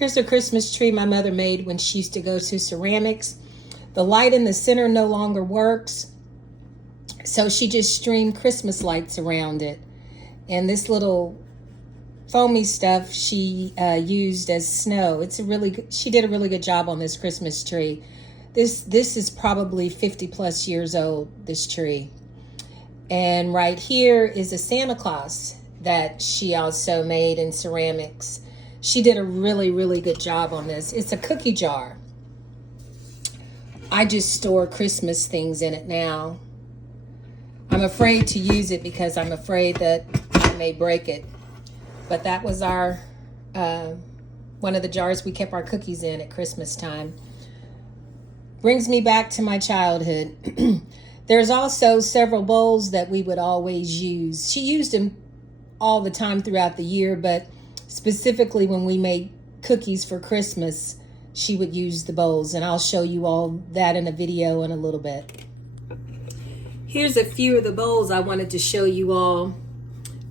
Here's a Christmas tree my mother made when she used to go to ceramics. The light in the center no longer works, so she just streamed Christmas lights around it. And this little foamy stuff she used as snow. She did a really good job on this Christmas tree. This is probably 50 plus years old, this tree. And right here is a Santa Claus that she also made in ceramics. She did a really, really good job on this. It's a cookie jar. I just store Christmas things in it now. I'm afraid to use it because I'm afraid that I may break it. But that was our one of the jars we kept our cookies in at Christmas time. Brings me back to my childhood. There's also several bowls that we would always use. She used them all the time throughout the year, but specifically when we made cookies for Christmas, she would use the bowls, and I'll show you all that in a video in a little bit. Here's a few of the bowls I wanted to show you all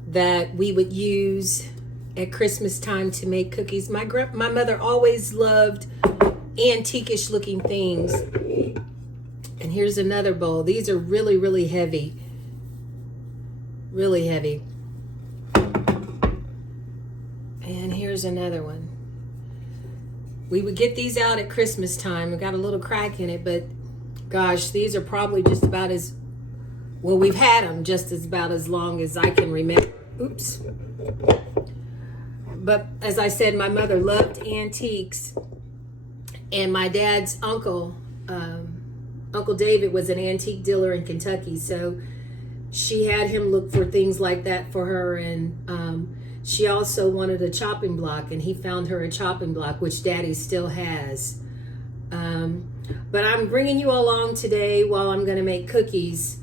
that we would use at Christmas time to make cookies. My mother always loved antique-ish looking things. And here's another bowl. These are really, really heavy. Really heavy. And here's another one. We would get these out at Christmas time. We got a little crack in it, but gosh, these are probably just about as, well, we've had them just about as long as I can remember. Oops. But as I said, my mother loved antiques, and my dad's uncle, Uncle David, was an antique dealer in Kentucky, so she had him look for things like that for her, and she also wanted a chopping block, and he found her a chopping block, which Daddy still has. But I'm bringing you along today while I'm going to make cookies.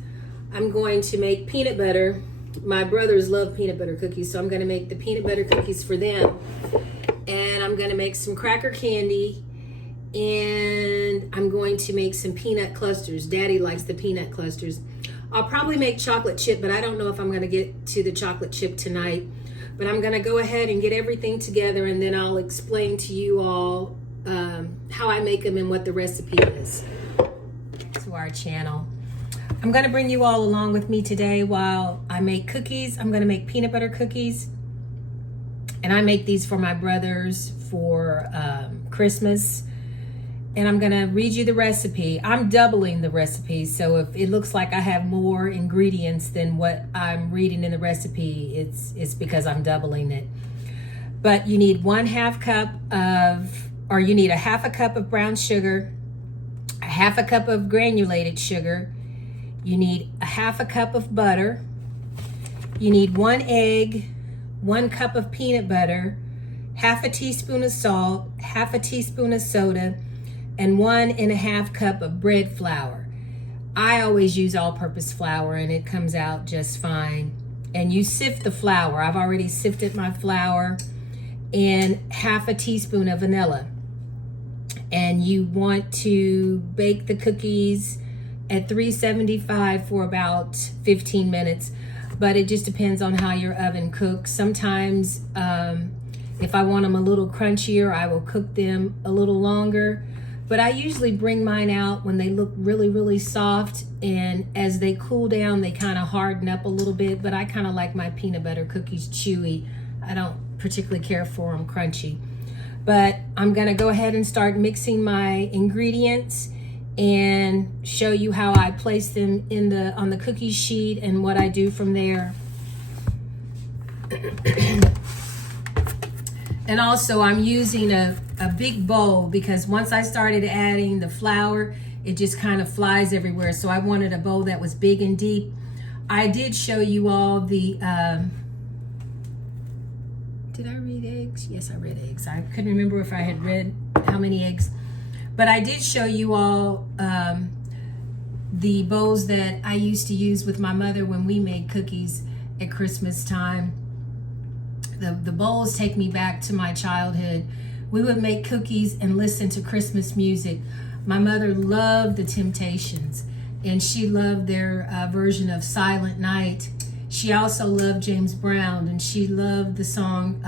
I'm going to make peanut butter. My brothers love peanut butter cookies, so I'm going to make the peanut butter cookies for them. And I'm going to make some cracker candy, and I'm going to make some peanut clusters. Daddy likes the peanut clusters. I'll probably make chocolate chip, but I don't know if I'm going to get to the chocolate chip tonight. But I'm going to go ahead and get everything together, and then I'll explain to you all how I make them and what the recipe is to our channel. I'm going to bring you all along with me today while I make cookies. I'm going to make peanut butter cookies, and I make these for my brothers for Christmas. And I'm going to read you the recipe. I'm doubling the recipe, so if it looks like I have more ingredients than what I'm reading in the recipe, it's because I'm doubling it. But you need 1/2 cup of, or you need 1/2 cup of brown sugar, 1/2 cup of granulated sugar. You need 1/2 cup of butter. You need 1 egg, 1 cup of peanut butter, 1/2 teaspoon of salt, 1/2 teaspoon of soda, and 1½ cup of bread flour. I always use all-purpose flour, and it comes out just fine. And you sift the flour. I've already sifted my flour, and 1/2 teaspoon of vanilla. And you want to bake the cookies at 375 for about 15 minutes, but it just depends on how your oven cooks. Sometimes if I want them a little crunchier, I will cook them a little longer. But I usually bring mine out when they look really, really soft, and as they cool down, they kind of harden up a little bit, but I kind of like my peanut butter cookies chewy. I don't particularly care for them crunchy. But I'm gonna go ahead and start mixing my ingredients and show you how I place them on the cookie sheet and what I do from there. And also I'm using a big bowl because once I started adding the flour, it just kind of flies everywhere. So I wanted a bowl that was big and deep. I did show you all the, did I read eggs? Yes, I read eggs. I couldn't remember if I had read how many eggs, but I did show you all the bowls that I used to use with my mother when we made cookies at Christmas time. The bowls take me back to my childhood. We would make cookies and listen to Christmas music. My mother loved the Temptations, and she loved their version of Silent Night. She also loved James Brown, and she loved the song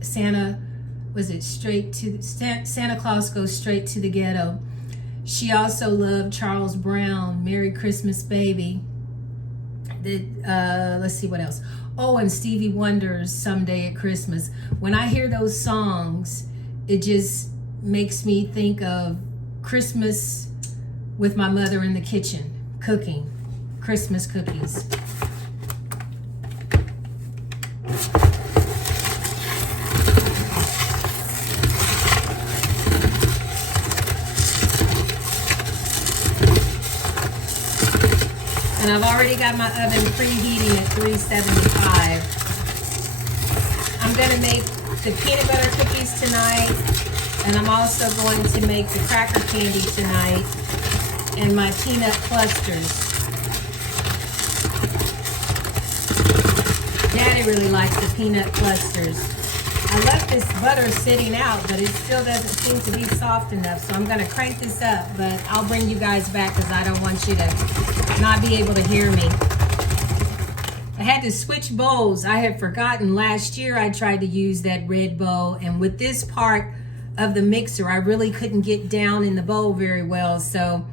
Santa was it straight to Santa Claus Goes Straight to the Ghetto. She also loved Charles Brown, Merry Christmas Baby. Let's see what else. Oh, and Stevie Wonder's Someday at Christmas. When I hear those songs, it just makes me think of Christmas with my mother in the kitchen, cooking Christmas cookies. And I've already got my oven preheating at 375. I'm gonna make the peanut butter cookies tonight, and I'm also going to make the cracker candy tonight, and my peanut clusters. Daddy really likes the peanut clusters. I left this butter sitting out, but it still doesn't seem to be soft enough, so I'm gonna crank this up, but I'll bring you guys back because I don't want you to not be able to hear me. I had to switch bowls. I had forgotten last year I tried to use that red bowl, and with this part of the mixer, I really couldn't get down in the bowl very well, so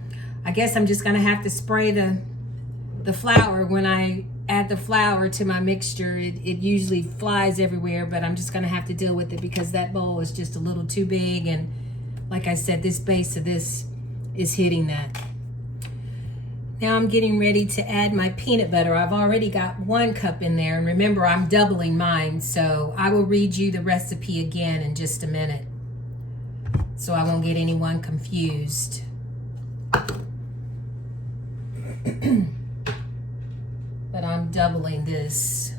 I guess I'm just gonna have to spray the flour. When I add the flour to my mixture, it usually flies everywhere, but I'm just gonna have to deal with it because that bowl is just a little too big, and like I said, this base of this is hitting that. Now I'm getting ready to add my peanut butter. I've already got 1 cup in there, and remember, I'm doubling mine, so I will read you the recipe again in just a minute so I won't get anyone confused. But I'm doubling this.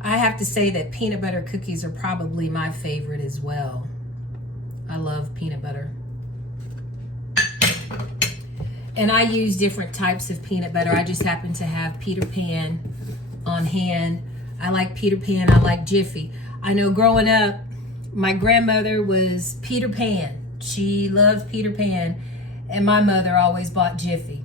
I have to say that peanut butter cookies are probably my favorite as well. I love peanut butter. And I use different types of peanut butter. I just happen to have Peter Pan on hand. I like Peter Pan, I like Jiffy. I know growing up, my grandmother was Peter Pan. She loved Peter Pan, and my mother always bought Jiffy.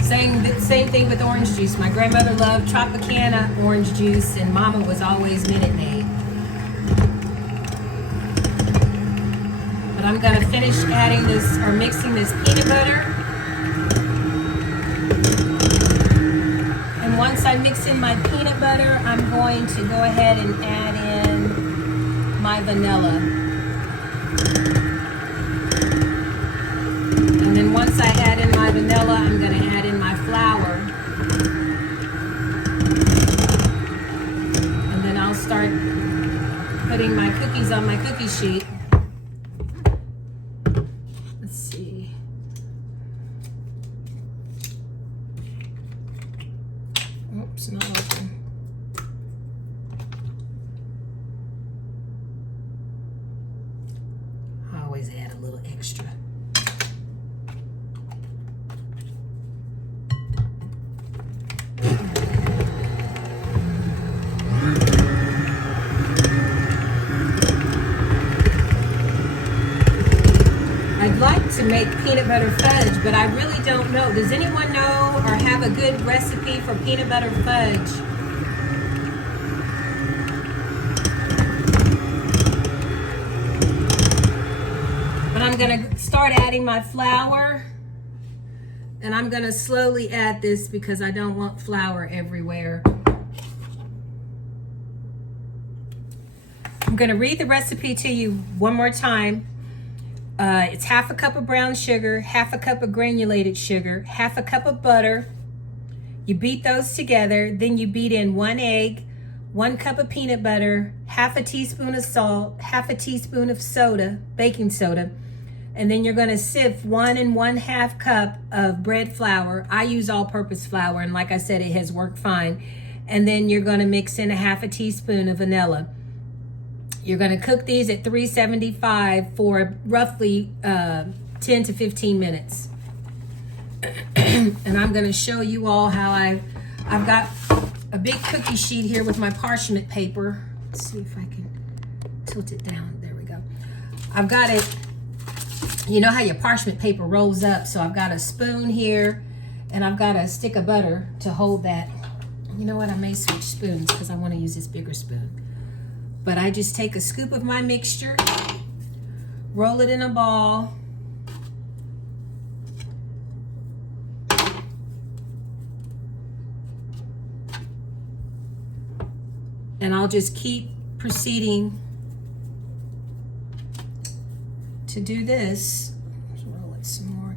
Same thing with orange juice. My grandmother loved Tropicana orange juice, and Mama was always Minute Maid. But I'm gonna finish adding this, or mixing this peanut butter. And once I mix in my peanut butter, I'm going to go ahead and add in my vanilla. And then once I add in my vanilla, I'm going to add in my flour. And then I'll start putting my cookies on my cookie sheet. Let's see. Oops, not open. I always add a little extra. I'd like to make peanut butter fudge, but I really don't know. Does anyone know or have a good recipe for peanut butter fudge? But I'm gonna start adding my flour, and I'm gonna slowly add this because I don't want flour everywhere. I'm gonna read the recipe to you one more time. It's 1/2 cup of brown sugar, 1/2 cup of granulated sugar, 1/2 cup of butter. You beat those together, then you beat in 1 egg, 1 cup of peanut butter, 1/2 teaspoon of salt, 1/2 teaspoon of soda, baking soda, and then you're gonna sift 1 1/2 cup of bread flour. I use all-purpose flour, and like I said, it has worked fine. And then you're gonna mix in 1/2 teaspoon of vanilla. You're going to cook these at 375 for roughly 10 to 15 minutes. And I'm going to show you all how I've got a big cookie sheet here with my parchment paper. Let's see if I can tilt it down. There we go. I've got it, you know how your parchment paper rolls up, so I've got a spoon here, and I've got a stick of butter to hold that You know what? I may switch spoons because I want to use this bigger spoon. But I just take a scoop of my mixture, roll it in a ball, and I'll just keep proceeding to do this. Let's roll it some more.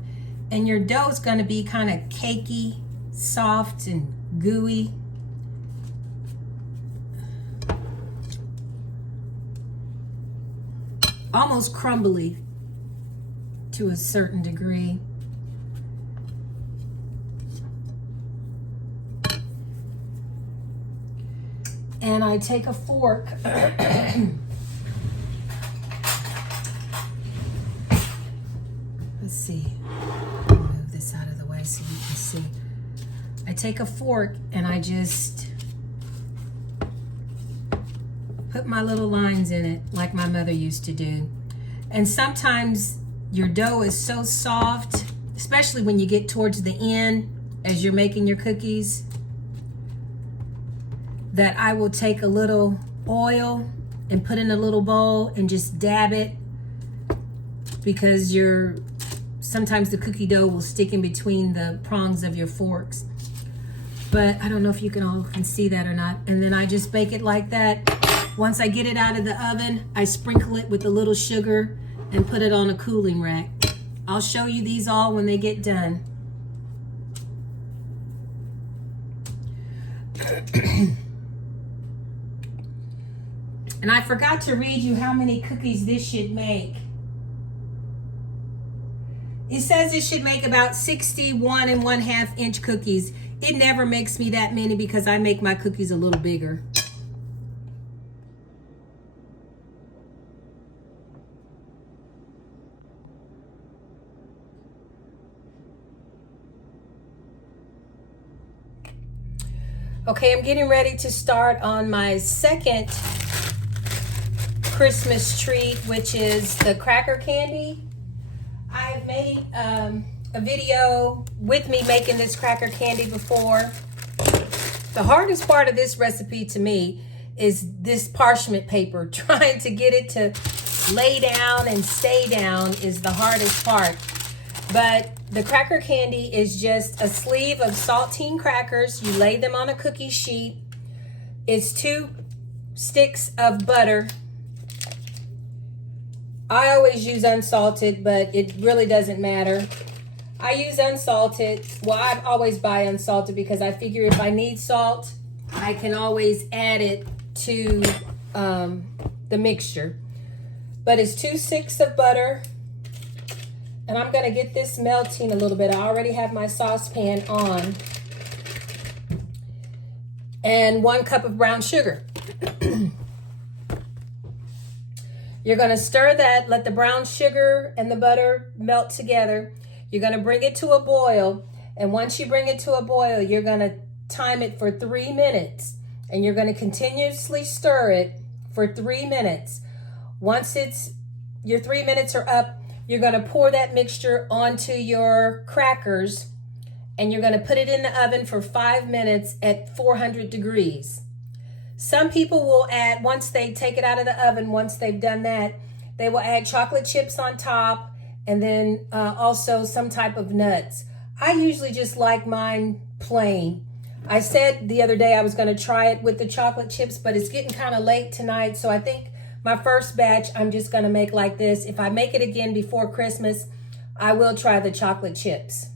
And your dough is going to be kind of cakey, soft, and gooey. Almost crumbly to a certain degree. And I take a fork. Let's see. Move this out of the way so you can see. I take a fork and I just put my little lines in it like my mother used to do. And sometimes your dough is so soft, especially when you get towards the end as you're making your cookies, that I will take a little oil and put in a little bowl and just dab it, because sometimes the cookie dough will stick in between the prongs of your forks. But I don't know if you can see that or not. And then I just bake it like that. Once I get it out of the oven, I sprinkle it with a little sugar and put it on a cooling rack. I'll show you these all when they get done. And I forgot to read you how many cookies this should make. It says it should make about 61 1/2 inch cookies. It never makes me that many because I make my cookies a little bigger. Okay, I'm getting ready to start on my second Christmas treat, which is the cracker candy. I've made a video with me making this cracker candy before. The hardest part of this recipe to me is this parchment paper. Trying to get it to lay down and stay down is the hardest part. But the cracker candy is just a sleeve of saltine crackers. You lay them on a cookie sheet. It's 2 sticks of butter. I always use unsalted, but it really doesn't matter. I use unsalted. Well, I always buy unsalted because I figure if I need salt, I can always add it to the mixture. But it's 2 sticks of butter. And I'm going to get this melting a little bit. I already have my saucepan on. And 1 cup of brown sugar. You're going to stir that, let the brown sugar and the butter melt together. You're going to bring it to a boil. And once you bring it to a boil, you're going to time it for 3 minutes. And you're going to continuously stir it for 3 minutes. Once your 3 minutes are up, you're going to pour that mixture onto your crackers, and you're going to put it in the oven for 5 minutes at 400 degrees. Some people will add, once they take it out of the oven, once they've done that, they will add chocolate chips on top, and then also some type of nuts. I usually just like mine plain. I said the other day I was going to try it with the chocolate chips, but it's getting kind of late tonight, so I think my first batch, I'm just going to make like this. If I make it again before Christmas, I will try the chocolate chips.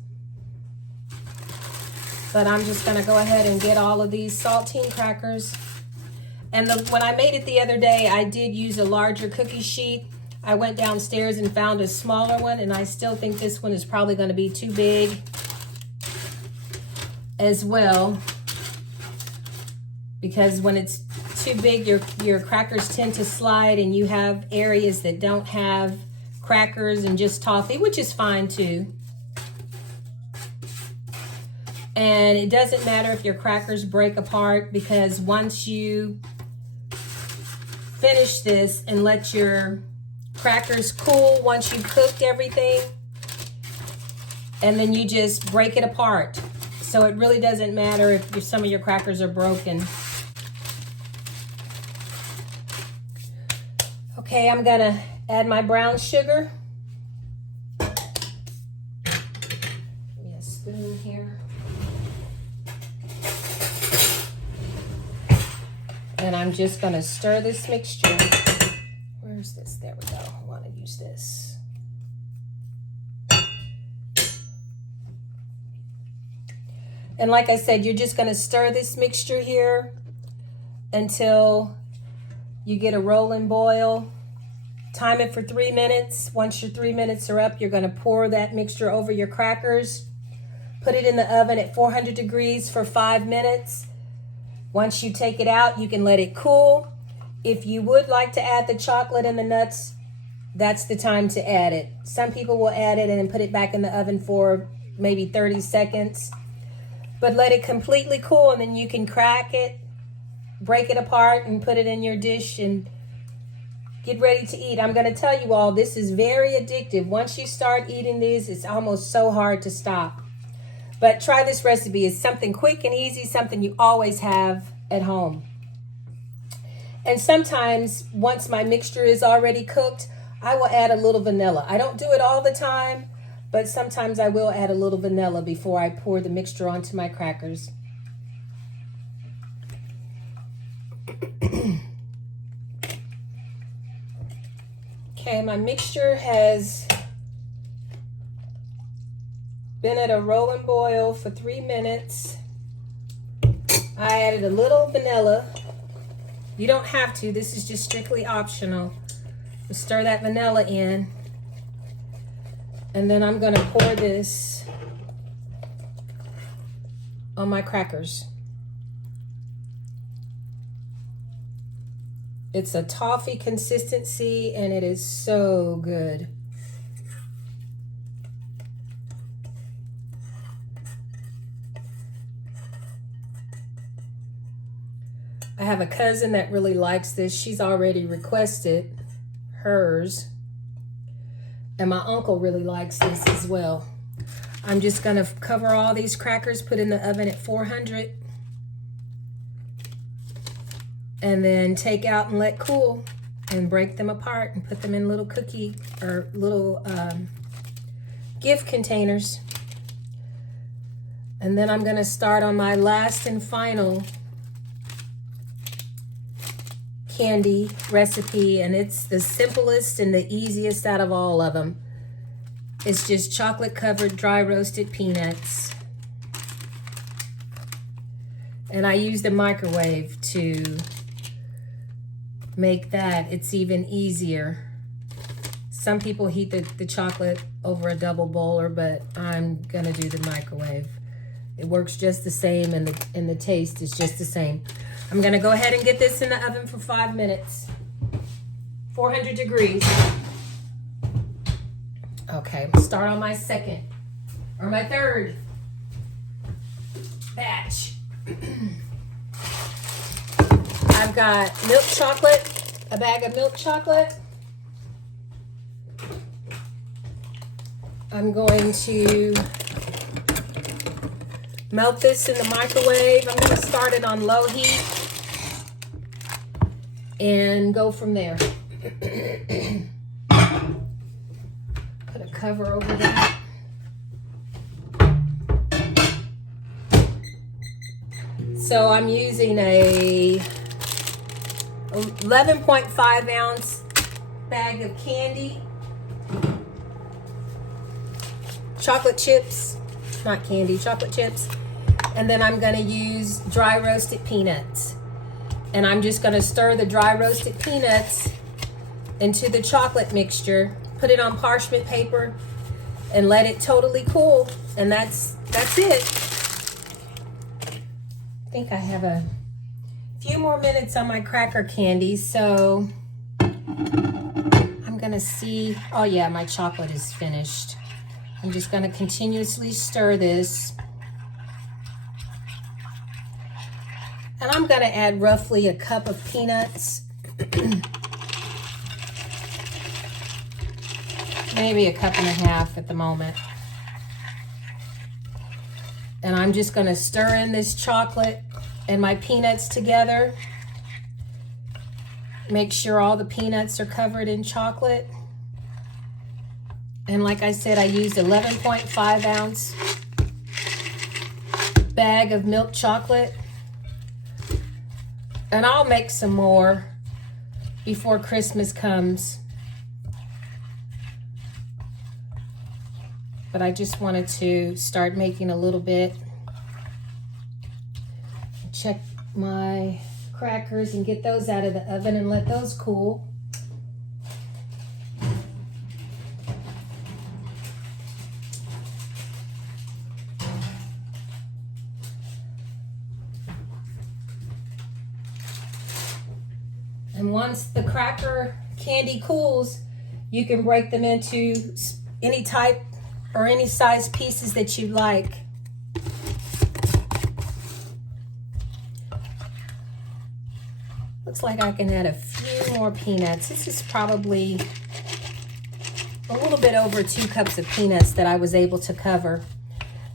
But I'm just going to go ahead and get all of these saltine crackers. And when I made it the other day, I did use a larger cookie sheet. I went downstairs and found a smaller one, and I still think this one is probably going to be too big as well. Because when it's too big, your crackers tend to slide, and you have areas that don't have crackers and just toffee, which is fine too. And it doesn't matter if your crackers break apart, because once you finish this and let your crackers cool, once you've cooked everything, and then you just break it apart. So it really doesn't matter if some of your crackers are broken. Okay, I'm gonna add my brown sugar. Give me a spoon here. And I'm just gonna stir this mixture. Where's this? There we go. I wanna use this. And like I said, you're just gonna stir this mixture here until you get a rolling boil. Time it for 3 minutes. Once your 3 minutes are up, you're gonna pour that mixture over your crackers. Put it in the oven at 400 degrees for 5 minutes. Once you take it out, you can let it cool. If you would like to add the chocolate and the nuts, that's the time to add it. Some people will add it and then put it back in the oven for maybe 30 seconds. But let it completely cool, and then you can crack it, break it apart, and put it in your dish and get ready to eat. I'm going to tell you all, this is very addictive. Once you start eating these, it's almost so hard to stop. But try this recipe. It's something quick and easy, something you always have at home. And sometimes, once my mixture is already cooked, I will add a little vanilla. I don't do it all the time, but sometimes I will add a little vanilla before I pour the mixture onto my crackers. Okay, my mixture has been at a rolling boil for 3 minutes. I added a little vanilla. You don't have to, this is just strictly optional. Stir that vanilla in. And then I'm gonna pour this on my crackers. It's a toffee consistency and it is so good. I have a cousin that really likes this. She's already requested hers. And my uncle really likes this as well. I'm just gonna cover all these crackers, put in the oven at 400, and then take out and let cool and break them apart and put them in little cookie or little gift containers. And then I'm gonna start on my last and final candy recipe, and it's the simplest and the easiest out of all of them. It's just chocolate covered dry roasted peanuts, and I use the microwave to make that. It's even easier. Some people heat the chocolate over a double boiler, but I'm gonna do the microwave. It works just the same, and the taste is just the same. I'm gonna go ahead and get this in the oven for 5 minutes. 400 degrees. Okay, start on my second, or my third batch. I've got milk chocolate, a bag of milk chocolate. I'm going to melt this in the microwave. I'm gonna start it on low heat and go from there. Put a cover over that. So I'm using a 11.5 ounce bag of candy, chocolate chips, not candy, chocolate chips. And then I'm gonna use dry roasted peanuts. And I'm just gonna stir the dry roasted peanuts into the chocolate mixture, put it on parchment paper, and let it totally cool. And that's it. I think I have a few more minutes on my cracker candy, so I'm gonna see. Oh yeah, my chocolate is finished. I'm just gonna continuously stir this. And I'm gonna add roughly a cup of peanuts. Maybe a cup and a half at the moment. And I'm just gonna stir in this chocolate and my peanuts together. Make sure all the peanuts are covered in chocolate. And like I said, I used 11.5 ounce bag of milk chocolate. And I'll make some more before Christmas comes. But I just wanted to start making a little bit. Check my crackers and get those out of the oven and let those cool. And once the cracker candy cools, you can break them into any type or any size pieces that you like. Looks like I can add a few more peanuts. This is probably a little bit over 2 cups of peanuts that I was able to cover.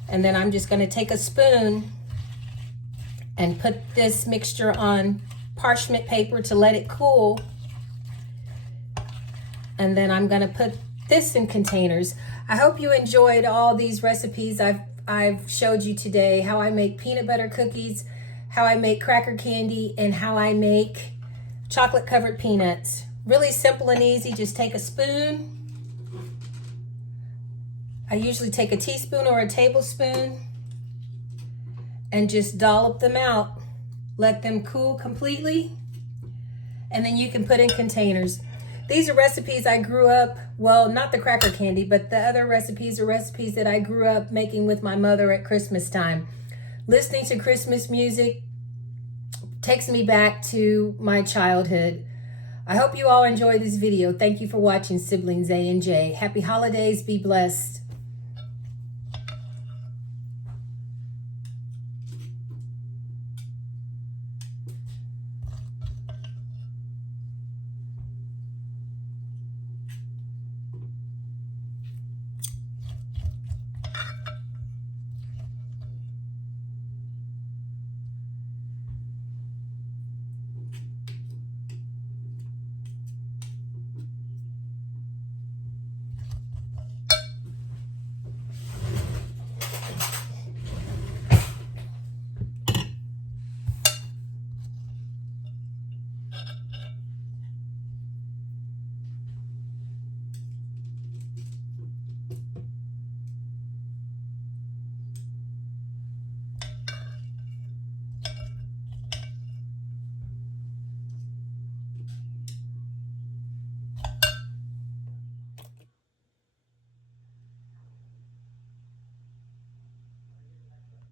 And then I'm just going to take a spoon and put this mixture on parchment paper to let it cool. And then I'm going to put this in containers. I hope you enjoyed all these recipes I've showed you today. How I make peanut butter cookies, how I make cracker candy, and how I make chocolate covered peanuts. Really simple and easy. Just take a spoon. I usually take a teaspoon or a tablespoon and just dollop them out. Let them cool completely, and then you can put in containers. These are recipes I grew up, well, not the cracker candy, but the other recipes are recipes that I grew up making with my mother at Christmas time. Listening to Christmas music takes me back to my childhood. I hope you all enjoy this video. Thank you for watching Siblings A and J. Happy holidays. Be blessed.